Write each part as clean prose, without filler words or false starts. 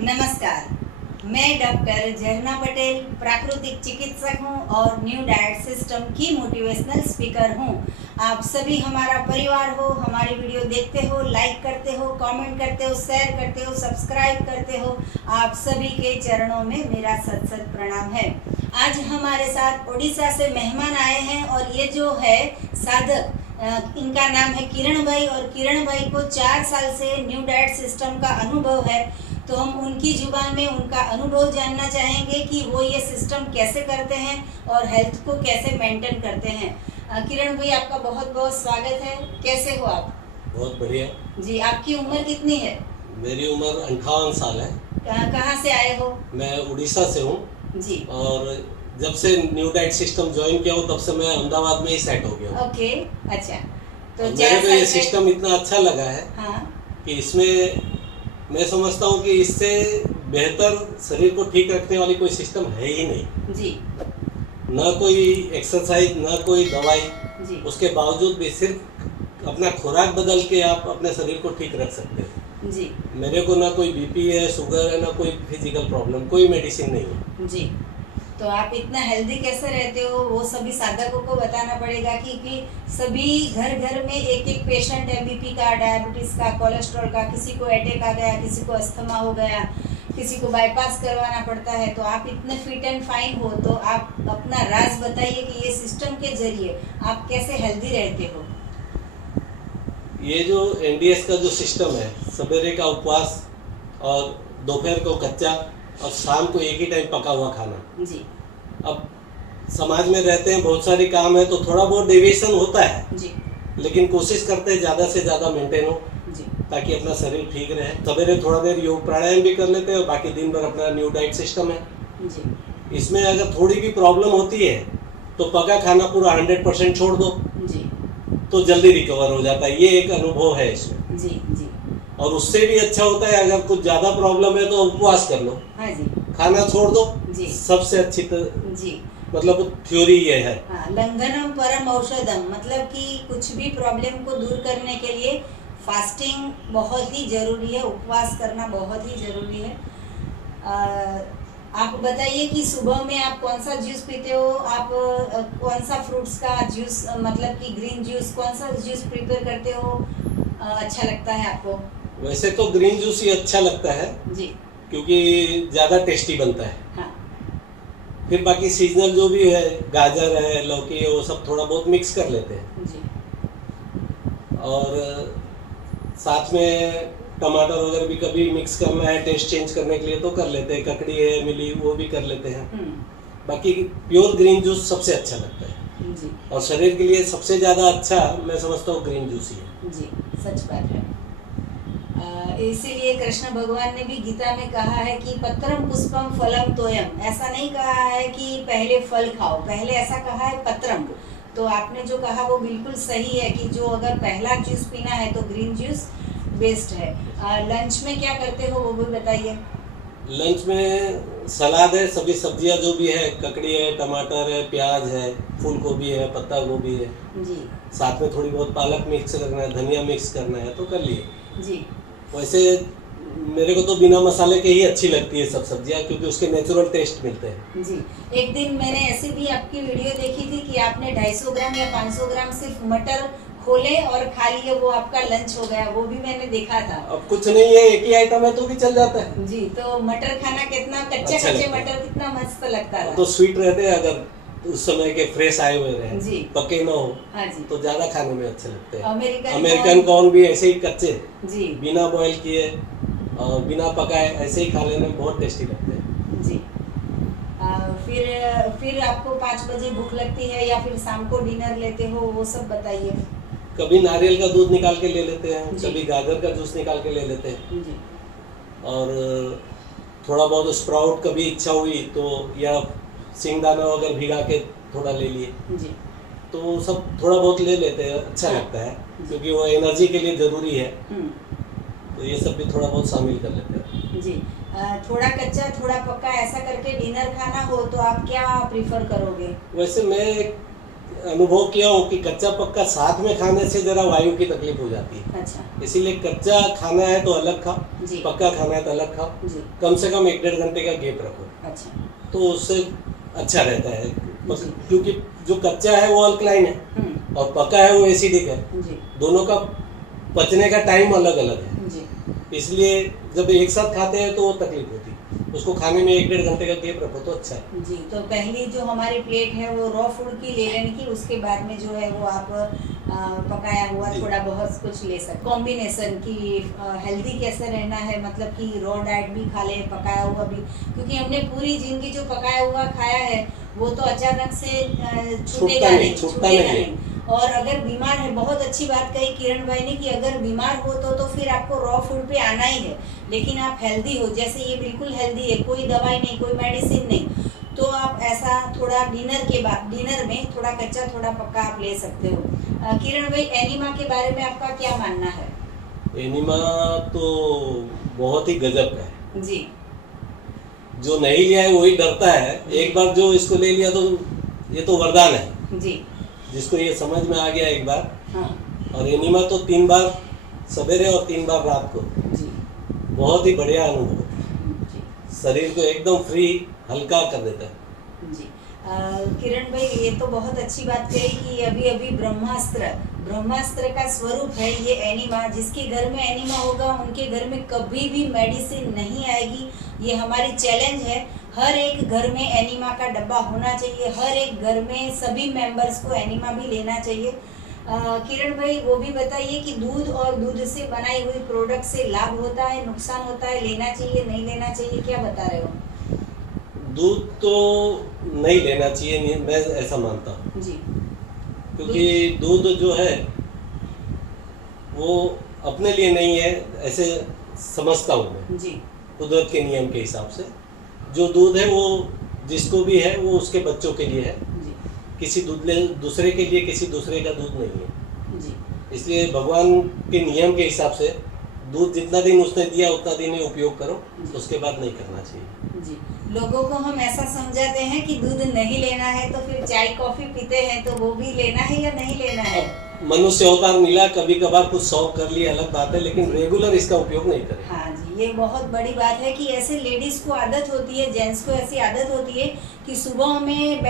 नमस्कार, मैं डॉक्टर झरना पटेल प्राकृतिक चिकित्सक हूं और न्यू डाइट सिस्टम की मोटिवेशनल स्पीकर हूं। आप सभी हमारा परिवार हो, हमारी वीडियो देखते हो, लाइक करते हो, कमेंट करते हो, शेयर करते हो, सब्सक्राइब करते हो। आप सभी के चरणों में मेरा सत सत प्रणाम है। आज हमारे साथ उड़ीसा से मेहमान आए हैं और ये जो है साधक, इनका नाम है किरण भाई और किरण भाई को 4 साल से न्यू डाइट सिस्टम का अनुभव है। तो हम उनकी जुबान में उनका अनुभव जानना चाहेंगे कि वो ये सिस्टम कैसे करते हैं और हेल्थ को कैसे मेंटेन करते हैं। किरण भाई, आपका बहुत बहुत स्वागत है। कैसे हो आप? बहुत बढ़िया जी, आपकी उम्र कितनी है? मेरी उम्र 58 साल है। कहाँ से आए हो? मैं उड़ीसा से हूँ जी। और जब से न्यू डाइट सिस्टम ज्वाइन किया हूँ तब से मैं अहमदाबाद में ही सेट हो गया हूँ। ओके, अच्छा। तो मेरे को ये सिस्टम इतना अच्छा लगा है कि इसमें मैं समझता हूँ कि इससे बेहतर शरीर को ठीक रखने वाली कोई सिस्टम है ही नहीं जी। ना कोई एक्सरसाइज, ना कोई दवाई जी। उसके बावजूद भी सिर्फ अपना खुराक बदल के आप अपने शरीर को ठीक रख सकते हैं। जी। मेरे को ना कोई बीपी है, शुगर है, ना कोई फिजिकल प्रॉब्लम, कोई मेडिसिन नहीं है। जी। तो आप इतना हेल्दी कैसे रहते हो वो सभी साधकों को बताना पड़ेगा कि सभी घर घर में एक एक पेशेंट है, बीपी का, डायबिटीज का, कोलेस्ट्रॉल का, किसी को अटैक आ गया, किसी को अस्थमा हो गया, किसी को बाईपास करवाना पड़ता है। तो आप इतने फिट एंड फाइन हो तो आप अपना राज बताइए कि ये सिस्टम के जरिए आप कैसे हेल्दी रहते हो। ये जो एनडीएस का जो सिस्टम है, सवेरे का उपवास और दोपहर को कच्चा और शाम को एक ही टाइम पका हुआ खाना। जी। अब समाज में रहते हैं, बहुत सारे काम है तो थोड़ा बहुत डेविएशन होता है जी। लेकिन कोशिश करते हैं ज़्यादा से ज़्यादा मेंटेन हो जी। ताकि अपना शरीर ठीक रहे। सवेरे थोड़ा देर योग प्राणायाम भी कर लेते हैं और बाकी दिन भर अपना न्यू डाइट सिस्टम है। जी। इसमें अगर थोड़ी भी प्रॉब्लम होती है तो पका खाना पूरा 100% छोड़ दो जी। तो जल्दी रिकवर हो जाता है। ये एक अनुभव है इसमें। जी। जी। और उससे भी अच्छा होता है अगर कुछ ज्यादा प्रॉब्लम है तो उपवास कर लो। हाँ जी। खाना छोड़ दो। जी। सबसे अच्छी जी, मतलब थ्योरी ये है। हाँ, लंघनम परम औषधम, मतलब कि कुछ भी प्रॉब्लम को दूर करने के लिए फास्टिंग बहुत ही जरूरी है, उपवास करना बहुत ही जरूरी है। आप बताइए कि सुबह में आप कौन सा जूस पीते हो? आप कौन सा फ्रूट्स का जूस, मतलब कि ग्रीन जूस, कौन सा जूस प्रिपेयर करते हो? अच्छा लगता है आपको? वैसे तो ग्रीन जूस ही अच्छा लगता है जी, क्योंकि ज्यादा टेस्टी बनता है। हाँ। फिर बाकी सीजनल जो भी है, गाजर है, लौकी है, वो सब थोड़ा बहुत मिक्स कर लेते हैं। जी। और साथ में टमाटर वगैरह भी कभी मिक्स करना है टेस्ट चेंज करने के लिए तो कर लेते हैं। ककड़ी है, मिली, वो भी कर लेते हैं। बाकी प्योर ग्रीन जूस सबसे अच्छा लगता है। जी। और शरीर के लिए सबसे ज्यादा अच्छा मैं समझता हूँ ग्रीन जूस ही है। जी, सच बात है। इसीलिए कृष्ण भगवान ने भी गीता में कहा है कि पत्रम पुष्पम फलम तोयम। ऐसा नहीं कहा है कि पहले फल खाओ, पहले ऐसा कहा है पत्रम। तो आपने जो कहा वो बिल्कुल सही है कि जो अगर पहला जूस पीना है तो ग्रीन जूस बेस्ट है। लंच में क्या करते हो वो भी बताइए। लंच में सलाद है, सभी सब्जियां जो भी है, ककड़ी है, टमाटर है, प्याज है, फूल गोभी है, पत्ता गोभी है। जी। साथ में थोड़ी बहुत पालक मिक्स करना है, धनिया मिक्स करना है तो कर लिए। जी। वैसे मेरे को तो बिना मसाले के ही अच्छी लगती है सब सब्जियां क्योंकि उसके नेचुरल टेस्ट मिलते हैं। जी। एक दिन मैंने ऐसी भी आपकी वीडियो देखी थी कि आपने 250 ग्राम या 500 ग्राम सिर्फ मटर खोले और खा लिए, वो आपका लंच हो गया। वो भी मैंने देखा था। अब कुछ नहीं है, एक ही आइटम है तो भी चल जाता है। जी। तो मटर खाना कितना कच्चे मटर कितना मस्त लगता था। तो स्वीट रहते हैं अगर उस समय के फ्रेश आए हुए रहे, जी, पके ना हो। हाँ जी। तो ज्यादा खाने में अच्छे लगते हैं। अमेरिकन कॉर्न भी ऐसे ही कच्चे, जी, बिना बॉईल किए और बिना पकाए ऐसे ही खा लेने में बहुत टेस्टी लगते हैं। जी। फिर आपको 5 बजे भूख लगती है या फिर शाम को डिनर लेते हो, वो सब बताइए। कभी नारियल का दूध निकाल के ले लेते हैं, जी। कभी गाजर का जूस निकाल के ले लेते हैं। जी। और थोड़ा बहुत स्प्राउट कभी इच्छा हुई तो, या सिंगदाना वगैरह भिगा के थोड़ा ले लिए। जी। तो सब थोड़ा बहुत ले लेते हैं, अच्छा लगता है क्योंकि वो एनर्जी के लिए जरूरी है। तो ये सब भी थोड़ा बहुत शामिल कर लेते हैं। जी। थोड़ा कच्चा थोड़ा पक्का ऐसा करके डिनर खाना हो तो आप क्या प्रीफर करोगे? वैसे मैं अनुभव किया हूँ कि कच्चा पक्का साथ में खाने से जरा वायु की तकलीफ हो जाती है। अच्छा इसीलिए कच्चा खाना है तो अलग खाओ, जी पक्का खाना है तो अलग खाओ। जी। कम से कम 1-1.5 घंटे का गैप रखो अच्छा तो उससे अच्छा रहता है। जी। क्योंकि जो कच्चा है वो अल्कलाइन है और पक्का है वो एसिडिक है। जी दोनों का पचने का टाइम अलग अलग है, जी इसलिए जब एक साथ खाते हैं तो वो तकलीफ होती है। उसको खाने में 1-1.5 घंटे का गैप रखो तो अच्छा है। जी। तो पहली जो हमारी प्लेट है वो रॉ फूड की ले लेने की, उसके बाद में जो है वो आप पकाया हुआ जी। थोड़ा बहुत कुछ ले सकते। कॉम्बिनेशन की हेल्दी कैसे रहना है, मतलब कि रॉ डाइट भी खा ले, पकाया हुआ भी, क्योंकि हमने पूरी जिंदगी जो पकाया हुआ खाया है वो तो अचानक से छूटेगा नहीं, छूटेगा नहीं। और अगर बीमार है, बहुत अच्छी बात कही किरण भाई ने कि अगर बीमार हो तो फिर आपको रॉ फूड पे आना ही है। लेकिन आप हेल्दी हो, जैसे ये बिल्कुल हेल्दी है, कोई दवाई नहीं, कोई मेडिसिन नहीं, तो आप ऐसा थोड़ा डिनर के बाद, डिनर में थोड़ा कच्चा थोड़ा पक्का आप ले सकते हो। किरण भाई, एनिमा के बारे में आपका क्या मानना है? एनिमा तो बहुत ही गजब का है। जी जो नहीं लिया है वही डरता है, एक बार जो इसको ले लिया तो ये तो वरदान है। जी जिसको ये समझ में आ गया एक बार, हाँ और एनिमा तो 3 बार सवेरे और 3 बार रात को, जी बहुत ही बढ़िया अनुभव। जी शरीर को एकदम फ्री हल्का कर देता है। जी। किरण भाई, ये तो बहुत अच्छी बात कही कि अभी अभी ब्रह्मास्त्र का स्वरूप है ये एनिमा। जिसके घर में एनिमा होगा उनके घर में कभी भी मेडिसिन नहीं आएगी। ये हमारी चैलेंज है, हर एक घर में एनिमा का डब्बा होना चाहिए, हर एक घर में सभी मेंबर्स को एनिमा भी लेना चाहिए। किरण भाई, वो भी बताइए कि दूध और दूध से बनाई हुई प्रोडक्ट से लाभ होता है, नुकसान होता है, लेना चाहिए नहीं लेना चाहिए, क्या बता रहे हो? दूध तो नहीं लेना चाहिए, मैं ऐसा मानता हूँ। जी क्योंकि दूध जो है वो अपने लिए नहीं है, ऐसे समझता हूँ मैं, जी कुदरत के नियम के हिसाब से। जो दूध है वो जिसको भी है वो उसके बच्चों के लिए है, जी किसी दूसरे के लिए किसी दूसरे का दूध नहीं है। जी इसलिए भगवान के नियम के हिसाब से दूध जितना दिन उसने दिया उतना दिन ही उपयोग करो, उसके बाद नहीं करना चाहिए। जी। लोगों को हम ऐसा समझाते हैं कि दूध नहीं लेना है तो फिर चाय कॉफी पीते हैं, तो वो भी लेना है या नहीं लेना है? मनुष्य अवतार मिला, कभी कभार कुछ शौक कर लिया अलग बात है, लेकिन रेगुलर इसका उपयोग नहीं करें। हाँ जी, ये बहुत बड़ी बात है कि ऐसे लेडीज को आदत होती है, जेंट्स को ऐसी आदत होती है कि सुबह में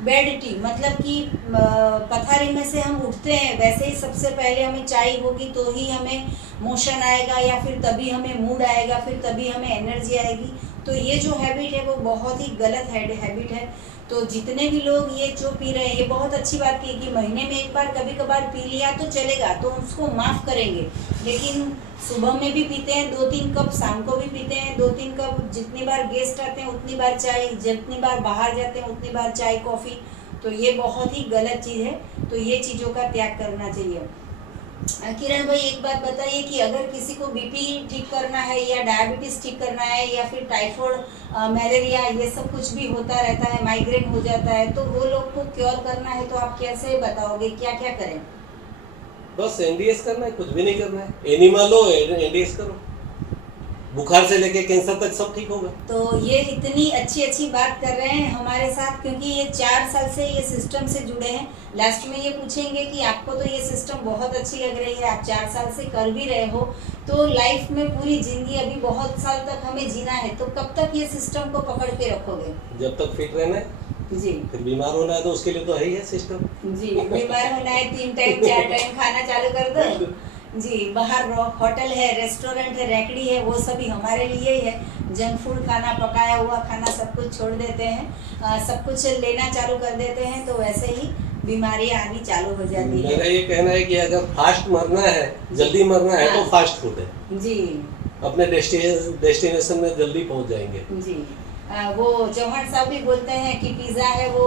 बेड टी, मतलब कि पथारी में से हम उठते हैं वैसे ही सबसे पहले हमें चाय होगी तो ही हमें मोशन आएगा, या फिर तभी हमें मूड आएगा, फिर तभी हमें एनर्जी आएगी। तो ये जो हैबिट है वो बहुत ही गलत हैबिट है। तो जितने भी लोग ये जो पी रहे हैं, ये बहुत अच्छी बात की कि महीने में एक बार कभी कभार पी लिया तो चलेगा, तो उसको माफ़ करेंगे। लेकिन सुबह में भी पीते हैं 2-3 कप, शाम को भी पीते हैं 2-3 कप, जितनी बार गेस्ट आते हैं उतनी बार चाय, जितनी बार बाहर जाते हैं उतनी बार चाय कॉफ़ी, तो ये बहुत ही गलत चीज़ है। तो ये चीज़ों का त्याग करना चाहिए। किरण भाई, एक बात बताइए कि अगर किसी को बीपी ठीक करना है या डायबिटीज ठीक करना है या फिर टाइफाइड, मलेरिया, ये सब कुछ भी होता रहता है, माइग्रेन हो जाता है, तो वो लोग को क्योर करना है तो आप कैसे बताओगे, क्या क्या करें? बस एनडीएस करना है, कुछ भी नहीं करना है। एनिमा लो, एनडीएस करो, बुखार से लेके कैंसर तक सब ठीक होगा। तो ये इतनी अच्छी बात कर रहे हैं हमारे साथ, क्योंकि ये 4 साल से ये सिस्टम से जुड़े हैं। लास्ट में ये पूछेंगे कि आपको तो ये सिस्टम बहुत अच्छी लग रही है, आप 4 साल से कर भी रहे हो, तो लाइफ में पूरी जिंदगी अभी बहुत साल तक हमें जीना है, तो कब तक ये सिस्टम को पकड़ के रखोगे? जब तक फिट रहना है जी। फिर बीमार होना है तो उसके लिए तो है ही है सिस्टम। जी, बीमार होना है 3 टाइम 4 टाइम खाना चालू कर दो। जी, बाहर होटल है, रेस्टोरेंट है, रेकड़ी है, वो सभी हमारे लिए ही है। जंक फूड खाना, पकाया हुआ खाना, सब कुछ छोड़ देते हैं, सब कुछ लेना चालू कर देते हैं, तो वैसे ही बीमारियां आनी चालू हो जाती है। मेरा ये कहना है कि अगर फास्ट मरना है, जल्दी मरना है, तो फास्ट फूड है जी, अपने डेस्टिनेशन में जल्दी पहुंच जाएंगे। जी। वो चौहान साहब भी बोलते हैं कि पिज्जा है वो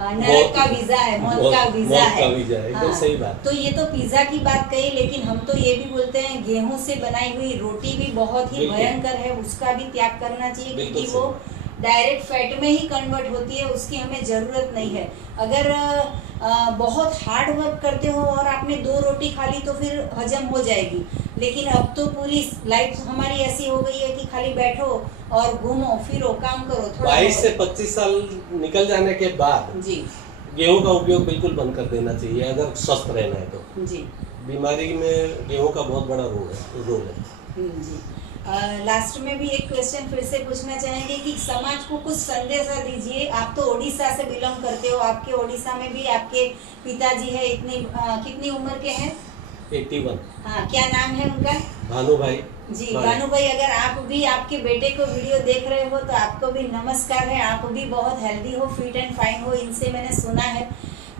नरक का वीजा है, मौत का वीजा है। एकदम सही बात। तो ये तो पिज्जा की बात कही, लेकिन हम तो ये भी बोलते हैं गेहूं से बनाई हुई रोटी भी बहुत ही भयंकर है, उसका भी त्याग करना चाहिए, क्योंकि वो डायरेक्ट फैट में ही कन्वर्ट होती है, उसकी हमें ज़रूरत नहीं है। अगर बहुत हार्ड वर्क करते हो और आपने 2 रोटी खा ली तो फिर हजम हो जाएगी, लेकिन अब तो पूरी लाइफ हमारी ऐसी हो गई है कि खाली बैठो और घूमो फिरो, काम करो। थोड़ा 22 से 25 साल निकल जाने के बाद जी गेहूं का उपयोग बिल्कुल बंद कर देना चाहिए अगर स्वस्थ रहना है तो। जी बीमारी में गेहूं का बहुत बड़ा रोल है। जी। लास्ट में भी एक क्वेश्चन फिर से पूछना चाहेंगे कि समाज को कुछ संदेशा दीजिए। आप तो ओडिशा से बिलोंग करते हो, आपके ओडिशा में भी आपके पिताजी है, इतनी कितनी उम्र के हैं? 81। हाँ, क्या नाम है उनका? भानु भाई। जी भानु भाई, अगर आप भी आपके बेटे को वीडियो देख रहे हो तो आपको भी नमस्कार है। आप भी बहुत हेल्दी हो, फिट एंड फाइन हो, इनसे मैंने सुना है।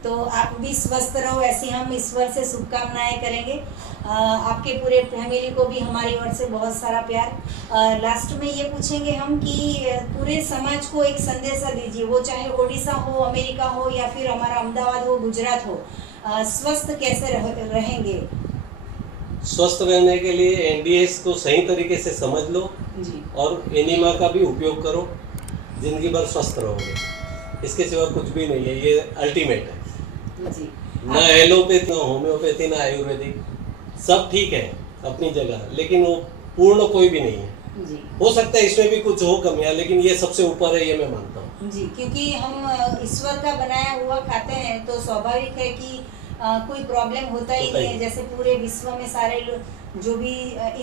तो आप भी स्वस्थ रहो, ऐसी हम ईश्वर से शुभकामनाएं करेंगे। आपके पूरे फैमिली को भी हमारी ओर से बहुत सारा प्यार। लास्ट में ये पूछेंगे हम कि पूरे समाज को एक संदेशा दीजिए, वो चाहे ओडिशा हो, अमेरिका हो या फिर हमारा अहमदाबाद हो, गुजरात हो, स्वस्थ कैसे रहेंगे? स्वस्थ रहने के लिए एनडीएस को सही तरीके से समझ लो जी। और एनिमा का भी उपयोग करो, जिंदगी भर स्वस्थ रहोगे। इसके सिवा कुछ भी नहीं है, ये अल्टीमेट है। जी। ना एलोपैथी, ना होम्योपैथी, ना आयुर्वेदिक, सब ठीक है अपनी जगह, लेकिन वो पूर्ण कोई भी नहीं है। जी। हो सकता है इसमें भी कुछ हो कमियां, लेकिन ये सबसे ऊपर है, ये मैं मानता हूँ। जी, क्योंकि हम ईश्वर का बनाया हुआ खाते हैं तो स्वाभाविक है कि कोई प्रॉब्लम होता ही नहीं है। जैसे पूरे विश्व में सारे जो भी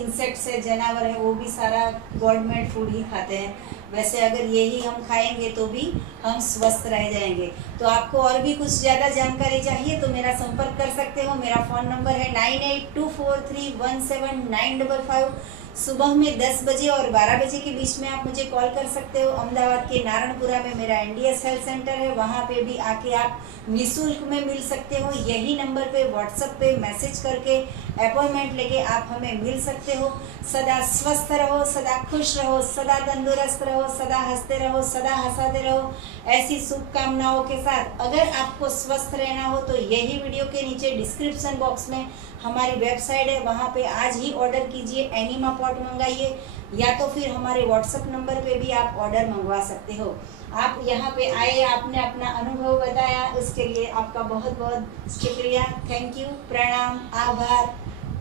इंसेक्ट्स है, जानवर है, वो भी सारा गॉड मेड फूड ही खाते हैं। वैसे अगर यही हम खाएंगे तो भी हम स्वस्थ रह जाएंगे। तो आपको और भी कुछ ज़्यादा जानकारी चाहिए तो मेरा संपर्क कर सकते हो। मेरा फ़ोन नंबर है 9824317955। सुबह में 10 बजे और 12 बजे के बीच में आप मुझे कॉल कर सकते हो। अहमदाबाद के नारायणपुरा में मेरा एनडीएस हेल्थ सेंटर है, वहाँ पे भी आके आप निःशुल्क में मिल सकते हो। यही नंबर पे व्हाट्सएप पे मैसेज करके अपॉइंटमेंट लेके आप हमें मिल सकते हो। सदा स्वस्थ रहो, सदा खुश रहो, सदा तंदुरुस्त रहो, सदा हंसते रहो, सदा हंसाते रहो, ऐसी शुभकामनाओं के साथ। अगर आपको स्वस्थ रहना हो तो यही वीडियो के नीचे डिस्क्रिप्शन बॉक्स में हमारी वेबसाइट है, वहाँ पे आज ही ऑर्डर कीजिए, एनिमा पॉट मंगाइए, या तो फिर हमारे व्हाट्सएप नंबर पे भी आप ऑर्डर मंगवा सकते हो। आप यहाँ पे आए, आपने अपना अनुभव बताया, उसके लिए आपका बहुत बहुत शुक्रिया। थैंक यू, प्रणाम, आभार,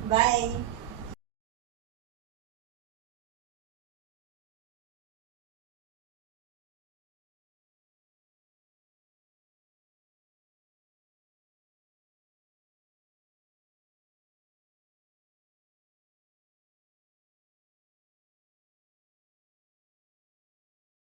बाय।